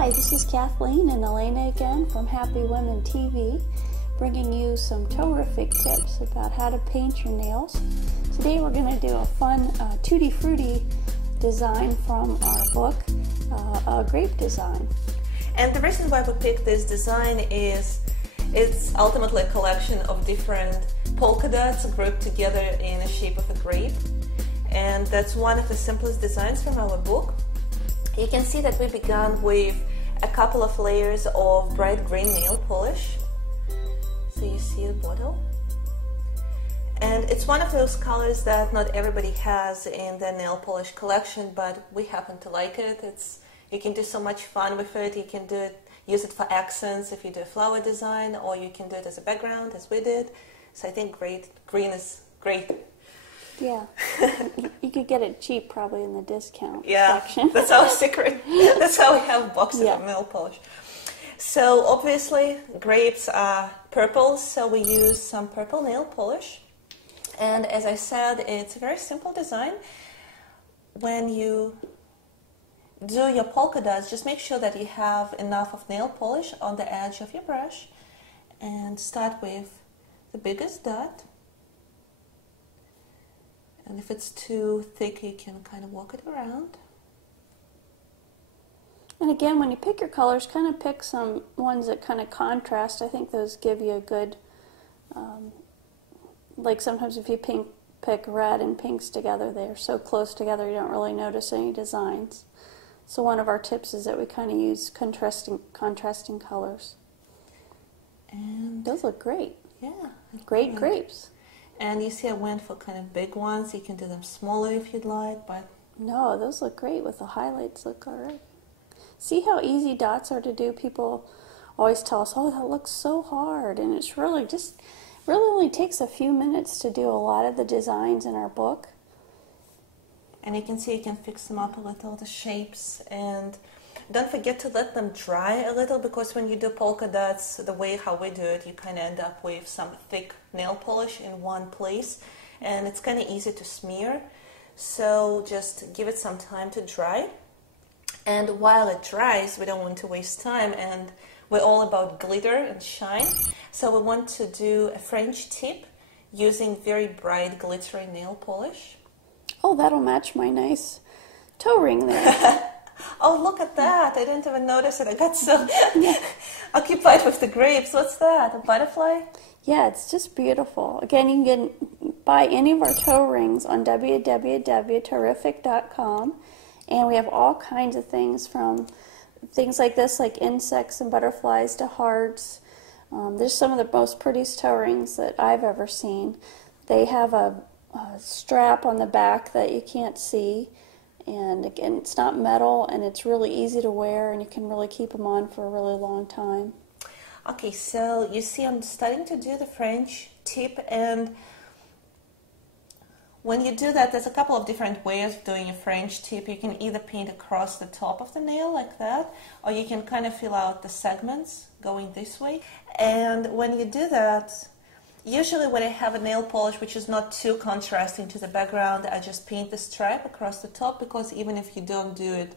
Hi, this is Kathleen and Elena again from Happy Women TV, bringing you some terrific tips about how to paint your nails. Today we're going to do a fun Tutti Frutti design from our book, a grape design. And the reason why we picked this design is it's ultimately a collection of different polka dots grouped together in the shape of a grape. And that's one of the simplest designs from our book. You can see that we began with a couple of layers of bright green nail polish. So you see the bottle. And it's one of those colors that not everybody has in their nail polish collection, but we happen to like it. You can do so much fun with it. You can use it for accents if you do a flower design, or you can do it as a background, as we did. So I think green is great. Yeah, you could get it cheap probably in the discount section. Yeah, that's our secret. That's how we have boxes of nail polish. So obviously grapes are purple, so we use some purple nail polish. And as I said, it's a very simple design. When you do your polka dots, just make sure that you have enough of nail polish on the edge of your brush, and start with the biggest dot. And if it's too thick, you can kind of walk it around. And again, when you pick your colors, kind of pick some ones that kind of contrast. I think those give you a good, like sometimes if you pick red and pinks together, they're so close together you don't really notice any designs. So one of our tips is that we kind of use contrasting colors. And those look great. Yeah. Great grapes. And you see I went for kind of big ones. You can do them smaller if you'd like, but... No, those look great with the highlights. Look alright. See how easy dots are to do? People always tell us, oh, that looks so hard. And it's really only takes a few minutes to do a lot of the designs in our book. And you can see you can fix them up a little, the shapes. And don't forget to let them dry a little, because when you do polka dots, the way how we do it, you kind of end up with some thick nail polish in one place, and it's kind of easy to smear. So just give it some time to dry. And while it dries, we don't want to waste time, and we're all about glitter and shine. So we want to do a French tip using very bright glittery nail polish. Oh, that'll match my nice toe ring there. Oh, look at that. I didn't even notice it. I got so occupied with the grapes. What's that? A butterfly? Yeah, it's just beautiful. Again, you can buy any of our toe rings on www.terrific.com. And we have all kinds of things, from things like this, like insects and butterflies, to hearts. There's some of the most prettiest toe rings that I've ever seen. They have a strap on the back that you can't see. And again, it's not metal, and it's really easy to wear, and you can really keep them on for a really long time. Okay, so you see I'm starting to do the French tip, and when you do that, there's a couple of different ways of doing a French tip. You can either paint across the top of the nail like that, or you can kind of fill out the segments going this way. And when you do that, usually when I have a nail polish which is not too contrasting to the background, I just paint the stripe across the top, because even if you don't do it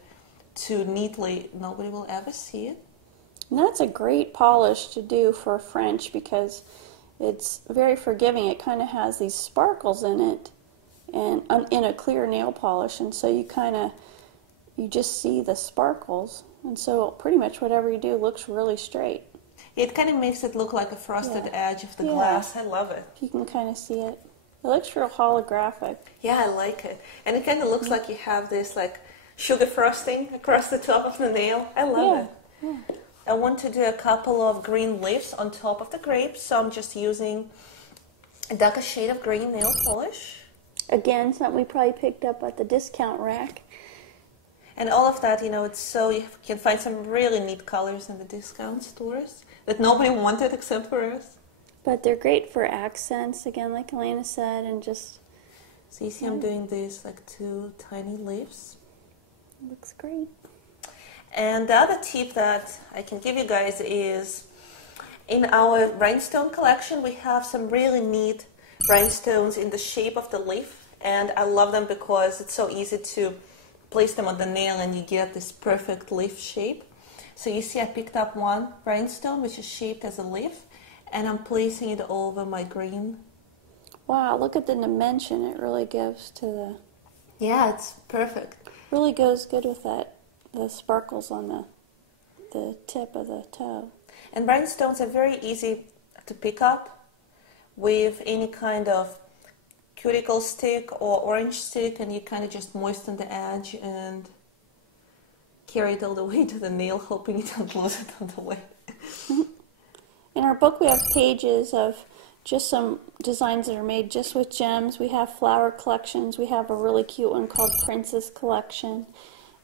too neatly, nobody will ever see it. And that's a great polish to do for French, because it's very forgiving. It kind of has these sparkles in it, and in a clear nail polish, and so you just see the sparkles, and so pretty much whatever you do looks really straight. It kind of makes it look like a frosted edge of the glass. I love it. You can kind of see it. It looks real holographic. Yeah, I like it. And it kind of looks like you have this like sugar frosting across the top of the nail. I love it. Yeah. I want to do a couple of green leaves on top of the grapes, so I'm just using a darker shade of green nail polish. Again, something we probably picked up at the discount rack. And all of that, it's so you can find some really neat colors in the discount stores that nobody wanted except for us. But they're great for accents, again, like Elena said, and just... So you see I'm doing these like two tiny leaves. Looks great. And the other tip that I can give you guys is, in our rhinestone collection, we have some really neat rhinestones in the shape of the leaf, and I love them because it's so easy to place them on the nail and you get this perfect leaf shape. So you see I picked up one rhinestone which is shaped as a leaf, and I'm placing it over my green. Wow, look at the dimension it really gives to the... Yeah, it's perfect. Really goes good with that, the sparkles on the tip of the toe. And rhinestones are very easy to pick up with any kind of cuticle stick or orange stick, and you kind of just moisten the edge and carry it all the way to the nail, hoping you don't lose it on the way. In our book we have pages of just some designs that are made just with gems. We have flower collections. We have a really cute one called Princess Collection,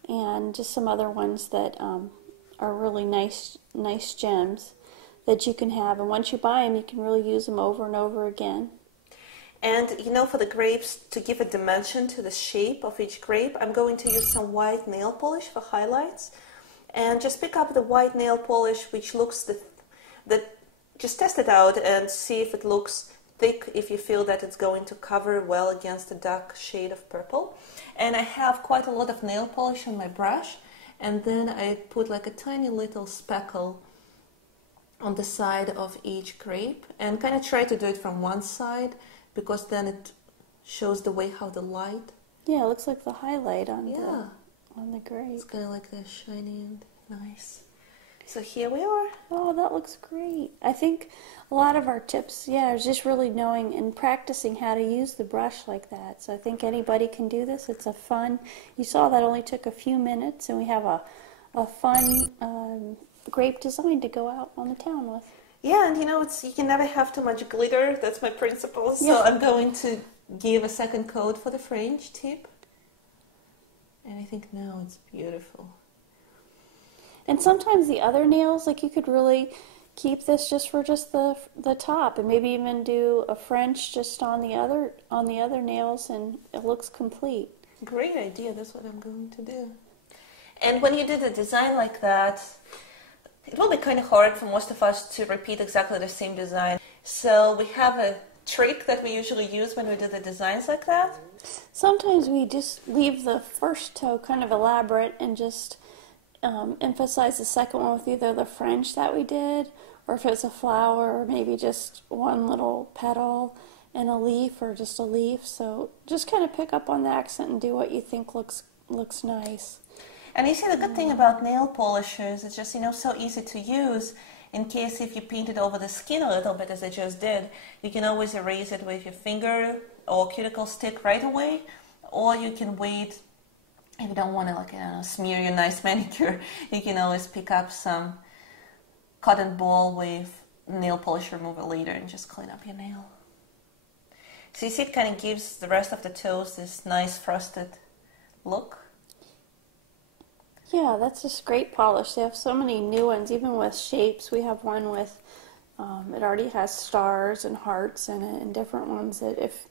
and just some other ones that are really nice gems that you can have. And once you buy them, you can really use them over and over again. And you know, for the grapes, to give a dimension to the shape of each grape, I'm going to use some white nail polish for highlights. And just pick up the white nail polish which looks just test it out and see if it looks thick, if you feel that it's going to cover well against a dark shade of purple. And I have quite a lot of nail polish on my brush, and then I put like a tiny little speckle on the side of each grape, and kind of try to do it from one side, because then it shows the way how the light... Yeah, it looks like the highlight on the grape. It's kind of like that shiny and nice. So here we are. Oh, that looks great. I think a lot of our tips, is just really knowing and practicing how to use the brush like that. So I think anybody can do this. It's a fun, you saw that only took a few minutes, and we have a fun grape design to go out on the town with. Yeah, and you know, you can never have too much glitter. That's my principle. So I'm going to give a second coat for the French tip. And I think now it's beautiful. And sometimes the other nails, like you could really keep this just for the top, and maybe even do a French just on the other nails, and it looks complete. Great idea. That's what I'm going to do. And when you do the design like that, it will be kind of hard for most of us to repeat exactly the same design. So we have a trick that we usually use when we do the designs like that. Sometimes we just leave the first toe kind of elaborate and just emphasize the second one with either the French that we did, or if it's a flower, or maybe just one little petal and a leaf, or just a leaf. So just kind of pick up on the accent and do what you think looks nice. And you see, the good thing about nail polishers, it's just, so easy to use. In case if you painted over the skin a little bit, as I just did, you can always erase it with your finger or cuticle stick right away, or you can wait. If you don't want to smear your nice manicure, you can always pick up some cotton ball with nail polish remover later and just clean up your nail. So you see, it kind of gives the rest of the toes this nice frosted look. Yeah, that's just great polish. They have so many new ones, even with shapes. We have one with, it already has stars and hearts in it, and different ones that if,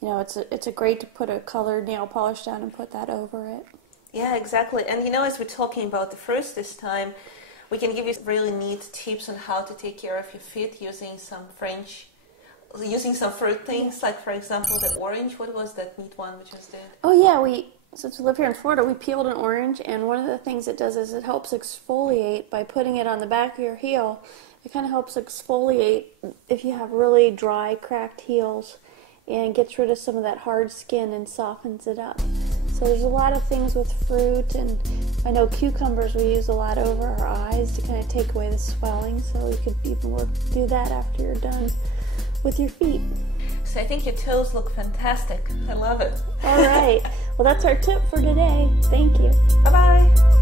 it's a great to put a colored nail polish down and put that over it. Yeah, exactly. And as we're talking about the fruits this time, we can give you really neat tips on how to take care of your feet using some fruit things, like for example the orange. What was that neat one we just did? Oh yeah, since we live here in Florida, we peeled an orange, and one of the things it does is it helps exfoliate by putting it on the back of your heel. It kind of helps exfoliate if you have really dry, cracked heels, and gets rid of some of that hard skin and softens it up. So there's a lot of things with fruit, and I know cucumbers we use a lot over our eyes to kind of take away the swelling, so you could even do that after you're done with your feet. So I think your toes look fantastic. I love it. All right. Well, that's our tip for today. Thank you. Bye-bye.